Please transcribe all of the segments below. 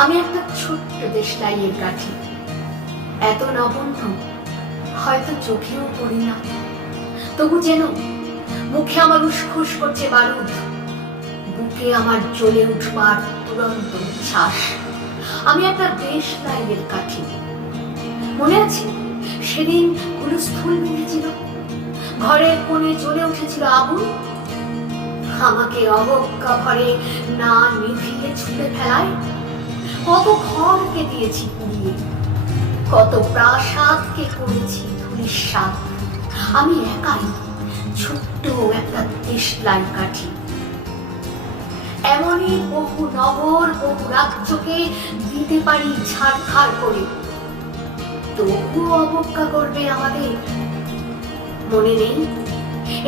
আমি একটা ছোট্ট দেশলাইয়ের কাঠি, এত নগণ্য হয়তো চোখেও পড়ি না, তবু যেন মুখে আমার উসখুস করছে বারুদ, বুকে আমার জ্বলে উঠবার তুরন্ত উচ্ছ্বাস। আমি একটা দেশলাইয়ের কাঠি। মনে আছে সেদিন হুলস্থুল বেঁধেছিল, ঘরের কোণে জ্বলে উঠেছিল আগুন, আমাকে অবজ্ঞা ভরে না নিভিয়ে ছুঁড়ে ফেলায়। কত ঘরকে দিয়েছি পুড়িয়ে, কত প্রাসাদকে করেছি ধূলিসাৎ। আমি একাই ছোট্ট একটা দেশলাই কাঠি। এমনই বহু নগর, বহু রাজ্যকে দিতে পারি ছাড়খাড় করে, তবুও অবজ্ঞা করবে আমাদের। মনে নেই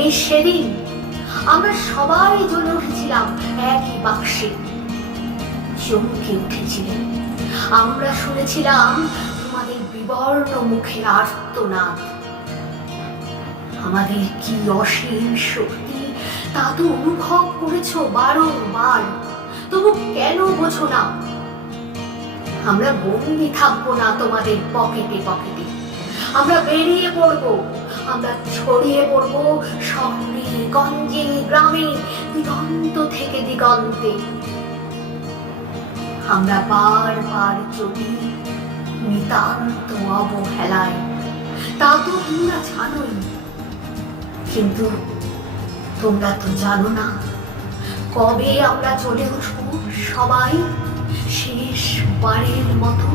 এই সেদিন আমরা সবাই জ্বলে উঠেছিলাম একই বাক্সে, চমকে উঠেছিলেন। আমরা শুনেছিলাম তোমাদের বিবর্ণ মুখের আর্তনাদ। আমাদের কি অসীম শক্তি তা তো অনুভব করেছো বারংবার, তবু কেন বোঝো না? আমরা বন্দি থাকবো না তোমাদের পকেটে পকেটে, আমরা বেরিয়ে পড়বো, আমরা ছড়িয়ে পড়বো শহরে গঞ্জে গ্রামে, দিগন্ত থেকে দিগন্তে। আমরা বারবার চলি নিতান্ত অবহেলায়, তা তো তোমরা জানোই, কিন্তু তোমরা তো জানো না কবে আমরা চলে উঠবো সবাই শেষবারের মতো।